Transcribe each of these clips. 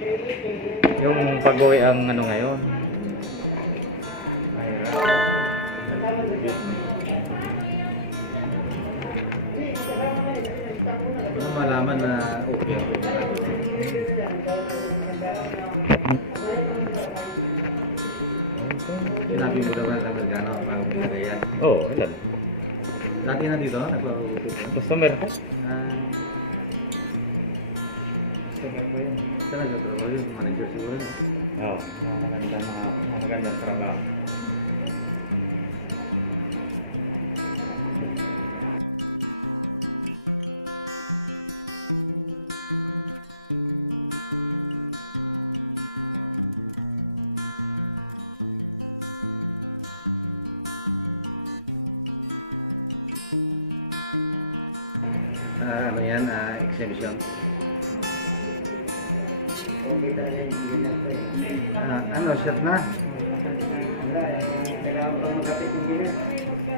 Yung pag-uwi ang ano ngayon. Ano malaman na okay ako. Sinabi mo naman sa Amerikano bago pinagay yan. Oo, ilan? Dati na dito, nagpa-uupit ka. Customer ko? Customer ko yun. Saan nagtatrabaho yun? Manager siguro yun. Oo, mga magandang trabaho. Ano yan? Exemption. Ano, shot na? Wala, kailangan bang magkapit yung gina?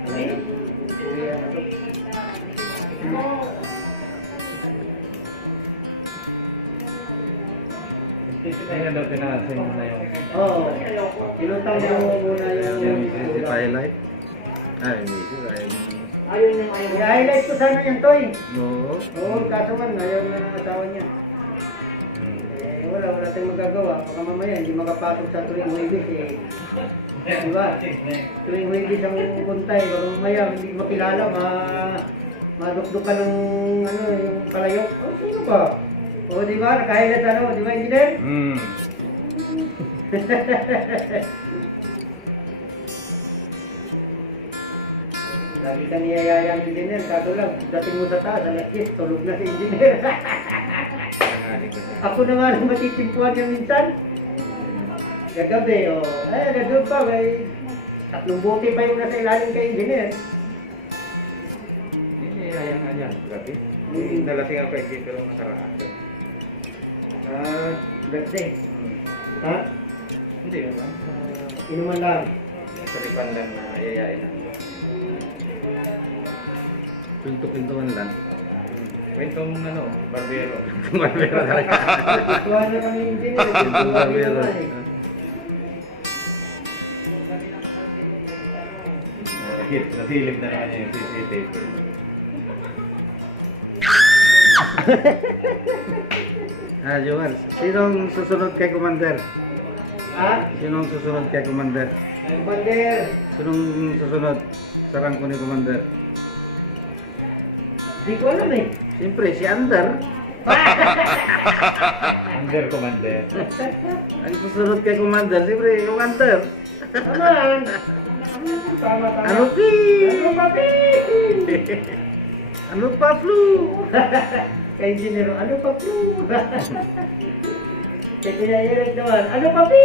Uwi na to. Ayun daw, tinasin mo na yung... Oo, pinutang mo muna Yung yung... highlight. Yung Ayun yung ayaw. I-highlight ko sana yan, Toy. no. Oo, kaso man, ayaw na ng asawa niya. Wala tayong magagawa. Baka mamaya hindi makapasok sa tuwing Huwebes eh. Diba? Tuwing Huwebes ang puntay. Baka mamaya hindi makilala, madukduk ka ng ano, yung palayok. Oh, sino ka? O, diba? Nakahilat ano, diba, engineer? Lagi ka niyayaya ng engineer, kaso lang, dating mo sa taas, alas 10, tulog na si engineer. Ako na nga lang matitimpuan niya minsan. Gagabi, o. Nandun pa, may 3 buti pa yung nasa ilalim kay engineer. Ayan nga yan. Gabi. Nalasing ako kay Gito nung nakaraan. Birthday. Ha? Hindi naman. Inuman lang. Sa lipan lang na ayayain na. Pinto-pintuan lang. Kwentong ano, barbero. Barbero talaga. Tuwan na kami engineer. Kwentong barbero. Nasilip na naman yung CCTV. Jomar, sinong susunod kay Commander? Ha? Sinong susunod kay Commander? Commander. Sinong susunod sa rangko ni Commander? Di ko alam eh. Siyempre, si Ander. Under commander. Ang susunod kay Commander, siyempre, yung Ander. Naman. Tama. Ano pi? Ano papi? Ano pa, flu? Kay engineer, ano papi? Kay Kuya Eric naman, ano papi?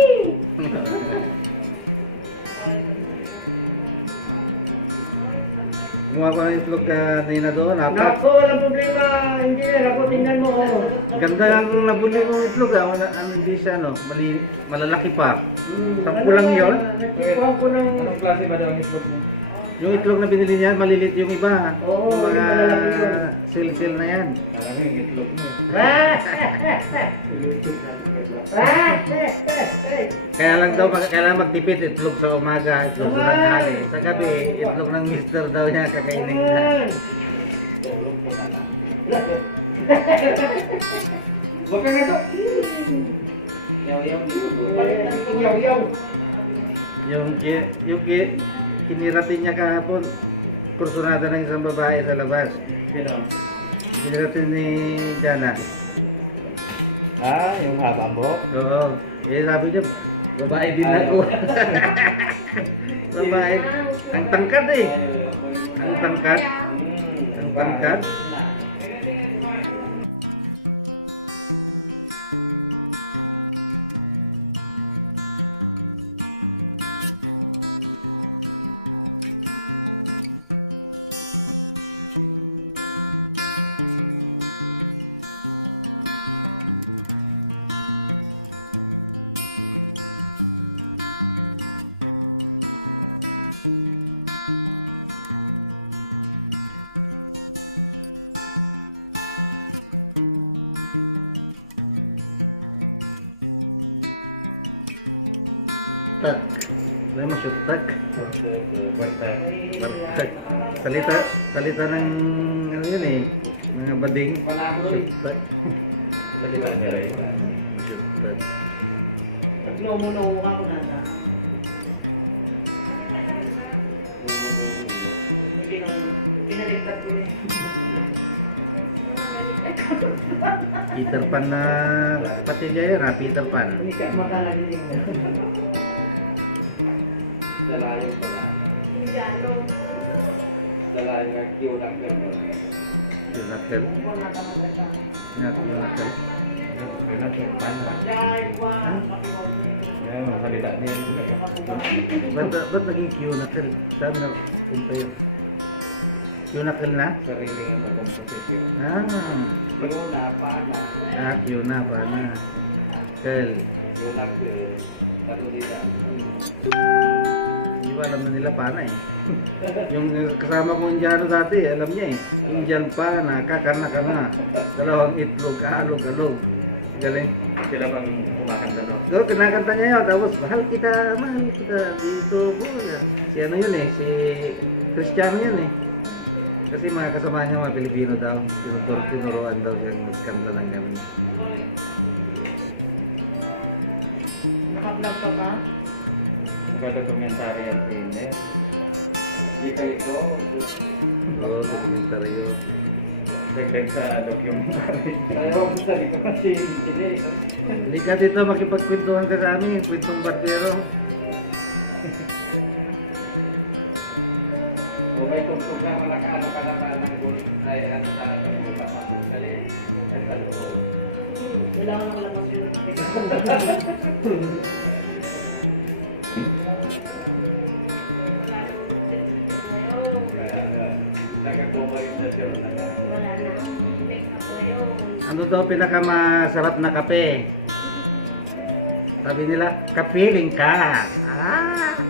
Gumawa ko ng itlog kanina doon. Apat. Nako, walang problema, engineer. Ako, tingnan mo. Oh. Ganda ang nabuli kong itlog. Hindi siya, malalaki pa. Sampu lang yun. Nagtipuan ko ng... Anong klase ba daw ang itlog mo? Yung itlog na binili niya, malilit yung iba. Oo, yung mga yung malalaki yun. sil-sil na yan. Alam mo yung itlog mo. Kaya lang daw, kailangan magtipid itlog sa umaga, itlog sa tanghali. Sa gabi, itlog ng mister daw niya, kakainin niya. Huwag ka nga to. Yaw-yaw. Yung kiniratin niya kahapon, kursunada ng isang babae sa labas. Sino? Kiniratin ni Jana. Yung haba mo? Oo. Sabi niya, babae din ako. Babae. Ang tangkad eh. Ang tangkad. Ang tangkad. Shuttak. Alam mo, shuttak? Bartak. Bartak. Salita ng, ano yun eh, mga bading. Shuttak. Salita niya rin. Shuttak. Pag lumulo ka ko na na. Pinaligtad ko rin. Peter Pan na patilya yan ha, Peter Pan. Hindi ka makalagiling mo. Dalayan pala. Dalayan nga kiunak na mo. Yunakal. Yunakal. Kailan siya pan. Yan, mga salita niya yun. Ba't naging Yunakal? Saan na punta yun? Yunakal na? Sarili nga magkomposisyon. Kiuna, pana. Yuna pa na. Kal. Kiunak, katulida. Hindi ba alam na nila pana eh. Yung kasama kong Indiano dati, alam niya eh. Indian pana, kakana ka na. Dalawang itlog, alog-alog. Galing. Sila pang kumakanta, no? So, kinakanta niya yun. Tapos, mahal kita dito po. Si ano yun eh, si Cristiano yun eh. Kasi mga kasama niya, mga Pilipino daw. Tinuruan daw siyang magkanta ng gano'n. Naka-vlog ka ba? Nagkatukomentary yan si Ines. Di ka ito. Oo, dokumentaryo. Dagdag sa documentary. Ayaw ko sa likod kasi hindi. Hindi ka dito makipagkwentuhan ka sa amin, kwentong barbero. O may tugtog na malakaano ka naman ng gulay ay ano sa ng gulay pa. Kali. Ay talo. Kailangan ko lang kasi. Nagkakomalisasyon na. Ano daw pinakamasarap na kape? Sabi nila, kapiling ka.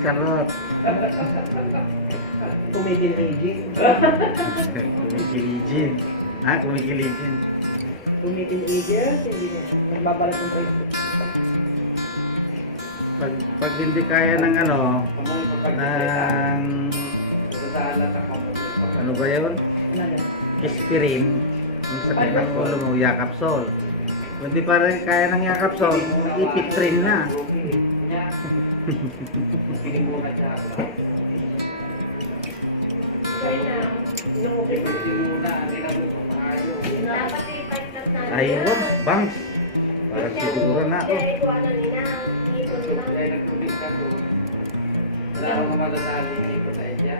Charot. Tumitin-aging. Kumikiligin. Kumikiligin. Tumitin-aging. Hindi na. Nagbabalat ng price. Pag hindi kaya ng ano, Kamoy pa ng, sa alat sa kamoy. ano ba yun? Ano na? Aspirin. Yung sakit ng ulo mo, yakapsol. Kung hindi pa rin kaya ng yakapsol, ipitrin na. Pinimuha siya. Pinimuha, ang ginagawa ko maayo. Ayun, bangs. Parang siguro na ako. Ay, nagtubig ka to. Wala akong mga dadali ko sa iya.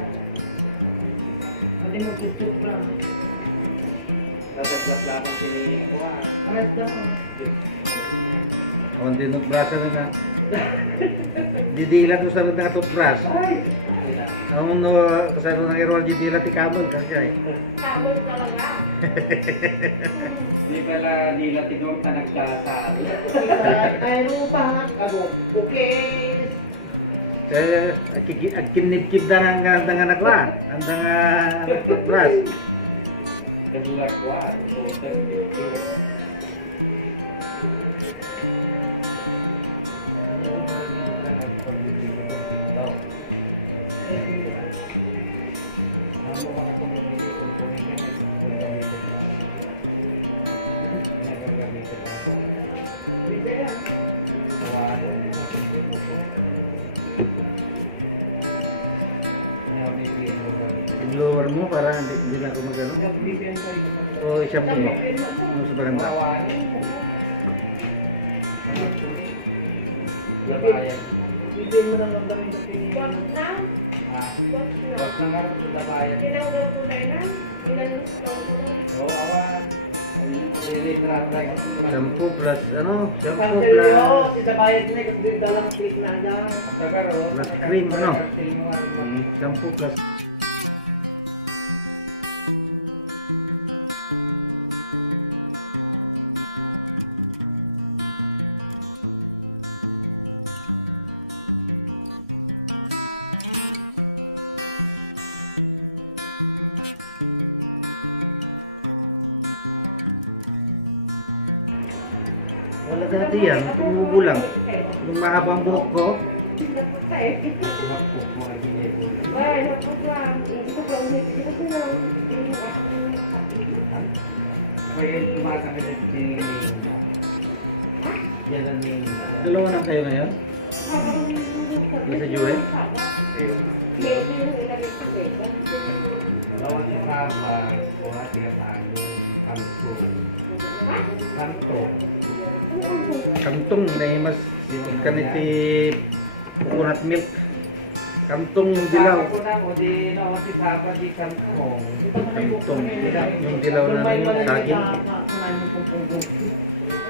Pati mag-tutok lang. Dadaglas-lapang siniko ah. Aras daw. Kung dinutbrasa na na. Didila ko sa rin na toothbrush. Ang kasalo ng Errol didila ti kamol kasi ay. Kamol talaga. Di pala nila tinong ka nagsasali. Ay, rupa. Ano? Okay. Kinib-kib na nga ang anak ko ah. Ang toothbrush. Kadulak ko ah. I-blower mo para hindi na ako magano. O i-shampoo mo. Ano sa baganda? Labayan. Hindi mo nang ramdamin sa Wag na. Ha? Wag na. Wag na nga sa labayan. Tinanggal ko na yun. Ilan-install ko na. Oo, awan. Lili-tratay. Shampoo plus ano? Shampoo Pantelyo, plus si Sabayad na kasi dalang click na lang. Plus cream, ano? Shampoo plus wala dati yan, tumubo lang. Yung mahabang buhok ko, Napot ka eh. Napok mga ginagawa. Ay, napot lang. Hindi ko pa ulit. Hindi ko lang. Hindi yung aking sabi. Kaya tumatakit at tinignan na. Yan ang ningin. Dalawa lang kayo ngayon? Habang Nasa Juwe? Maybe yung ilagay ko eh. Lawan si Papa, wala siya tayo, kantong. Kantong. Kantong na mas kaniti coconut milk. Kantong yung dilaw. Ako na ko, di lawan si Papa, di kantong. Kantong. Yung dilaw na yung saging.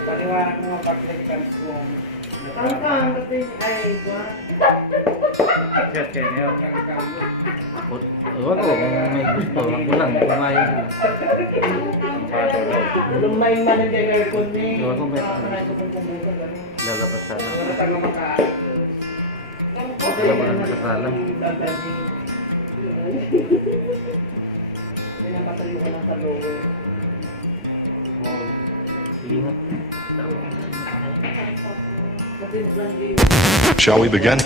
Paniwala mo mga bakit kantong. Kangkang kasi ay kuwan. Chat kayo niyo. Ewan ko kung may gusto. Ako lang, kumain lang. Lumay man ang aircon ni. Ewan ko may Kanay ko pong pumbukan gani. lalabas sana. Wala tayong makaano. Wala mo lang nakasalang. Pinapatayo ka lang sa logo. Ingat. Kasi maglanggay. Shall we begin?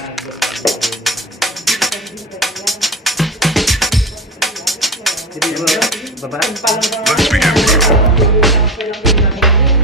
Sige, baba. Let's begin. Kailangan din natin.